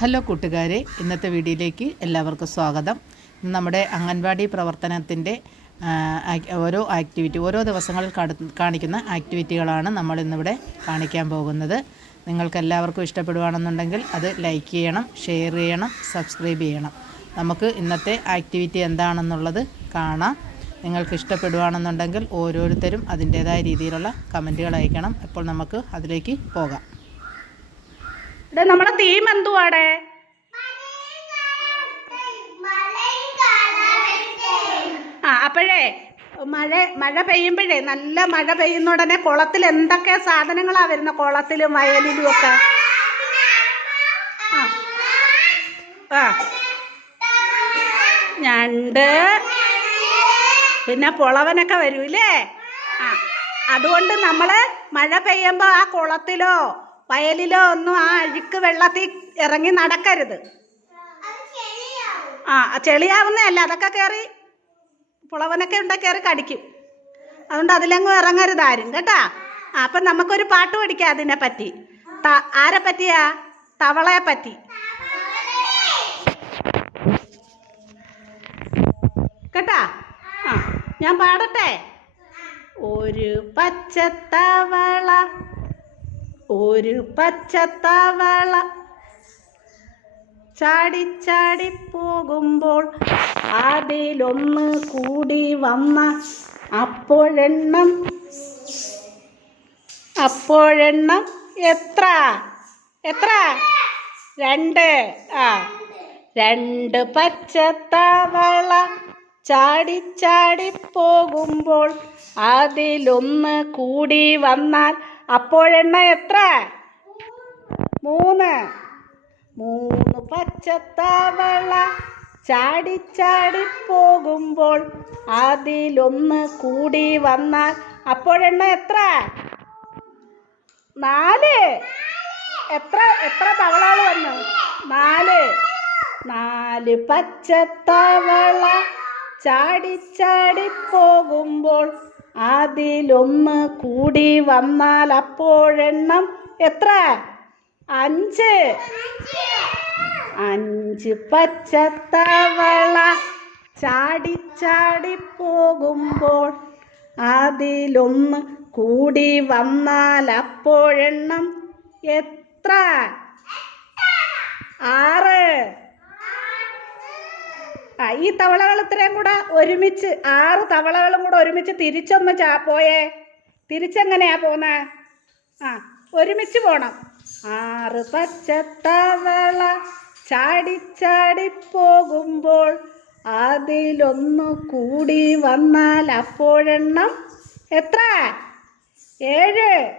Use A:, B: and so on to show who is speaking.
A: Hello കൂട്ടുകാരെ ഇന്നത്തെ വീഡിയോയിലേക്ക് എല്ലാവർക്കും സ്വാഗതം. നമ്മുടെ അംഗൻവാടി പ്രവർത്തനത്തിന്റെ ഓരോ ആക്ടിവിറ്റി ഓരോ ദിവസങ്ങളിൽ കാണിക്കുന്ന ആക്ടിവിറ്റികളാണ് നമ്മൾ ഇന്നിവിടെ കാണിക്കാൻ പോകുന്നത്. നിങ്ങൾക്ക് എല്ലാവർക്കും ഇഷ്ടപ്പെടുകയാണെന്നുണ്ടെങ്കിൽ അത് ലൈക്ക് ചെയ്യണം ഷെയർ ചെയ്യണം സബ്സ്ക്രൈബ് ചെയ്യണം. നമുക്ക് ഇന്നത്തെ ആക്ടിവിറ്റി എന്താണെന്നുള്ളത് കാണാം. നിങ്ങൾക്ക് ഇഷ്ടപ്പെടുകയാണെന്നുണ്ടെങ്കിൽ ഓരോരുത്തരും അതിന്റേതായ രീതിയിലുള്ള കമന്റുകൾ അയക്കണം. അപ്പോൾ നമുക്ക് അതിലേക്ക് പോകാം.
B: ഇവിടെ നമ്മുടെ തീം എന്തുവാടെ? ആ അപ്പോഴേ മഴ മഴ പെയ്യുമ്പോഴേ നല്ല മഴ പെയ്യുന്ന ഉടനെ കുളത്തിൽ എന്തൊക്കെ സാധനങ്ങളാ വരുന്ന? കുളത്തിലും വയലിലും ഒക്കെ. ആ. ഞണ്ട്. പിന്നെ പുളവനൊക്കെ വരൂല്ലേ? ആ. അതുകൊണ്ട് നമ്മൾ മഴ പെയ്യുമ്പോൾ ആ കുളത്തിലോ വയലിലോ ഒന്നും ആ അഴുക്ക് വെള്ളത്തിൽ ഇറങ്ങി നടക്കരുത്. ആ ചെളിയാവുന്നതല്ല. അതൊക്കെ കയറി പുളവനൊക്കെ ഉണ്ടാ കയറി കടിക്കും. അതുകൊണ്ട് അതിലെങ്ങും ഇറങ്ങരുത് ആരും കേട്ടാ? അപ്പം നമുക്കൊരു പാട്ട് പഠിക്കാം അതിനെ പറ്റി ആരെ പറ്റിയാ തവളയെ പറ്റി കേട്ടാ? ആ ഞാൻ പാടട്ടെ? ഒരു പച്ചത്തവള ഒരു പച്ചത്തവള ചാടി ചാടി പോകുമ്പോൾ അതിലൊന്ന് കൂടി വന്ന അപ്പോഴെണ്ണം അപ്പോഴെണ്ണം എത്ര? എത്ര? രണ്ട്. ആ. രണ്ട് പച്ചത്തവള ചാടി ചാടി പോകുമ്പോൾ അതിലൊന്ന് കൂടി വന്നാൽ അപ്പോഴെണ്ണ എത്ര? മൂന്ന്. മൂന്ന് പച്ചത്താവള ചാടി ചാടി പോകുമ്പോൾ അതിലൊന്ന് കൂടി വന്നാൽ അപ്പോഴെണ്ണ എത്ര? നാല്. എത്ര എത്ര തവളകൾ വന്നു? നാല്. നാല് പച്ചത്തവള ചാടി ചാടി പോകുമ്പോൾ അതിലൊന്ന് കൂടി വന്നാൽ അപ്പോഴെണ്ണം എത്ര? അഞ്ച്. അഞ്ച് പച്ചത്തവള ചാടി ചാടി പോകുമ്പോൾ അതിലൊന്ന് കൂടി വന്നാൽ അപ്പോഴെണ്ണം എത്ര? ആറ്. ഈ തവളകൾ ഇത്രയും കൂടെ ഒരുമിച്ച് ആറ് തവളകളും കൂടെ ഒരുമിച്ച് തിരിച്ചൊന്ന് ചാ പോയേ. തിരിച്ചെങ്ങനെയാ പോന്നെ? ആ ഒരുമിച്ച് പോണം. ആറ് പച്ച തവള ചാടി പോകുമ്പോൾ അതിലൊന്ന് കൂടി വന്നാൽ അപ്പോഴെണ്ണം എത്ര? ഏഴ്.